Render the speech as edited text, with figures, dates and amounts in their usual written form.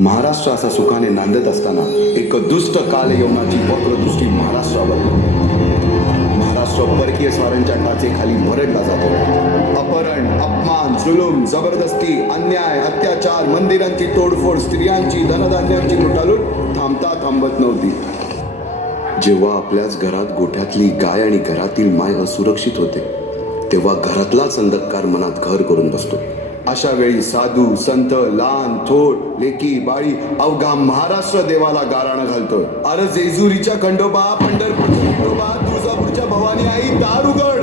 महाराष्ट्र असा सुखाने नांदत असताना एक दुष्ट कालयवनाची वक्रदृष्टी महाराष्ट्रावर. महाराष्ट्र परकीय स्वारांच्या टाचेखाली भरडला जातो. अपहरण, अपमान, जुलूम, जबरदस्ती, अन्याय, अत्याचार, मंदिरांची तोडफोड, स्त्रियांची, धनधान्यांची लुटालूट थांबत नव्हती. जेव्हा आपल्याच घरात गोठ्यातली गाय आणि घरातील माय असुरक्षित होते, तेव्हा घरातलाच अंधकार मनात घर करून बसतो. अशा वेळी साधू, संत, लहान, थोर, लेकी, बाळी अवघा महाराष्ट्र देवाला गाराणं घालतो. अरे जेजुरीच्या खंडोबा, पंढरपूरच्या खंडोबा, तुळजापूरच्या भवानी आई, दार उघड.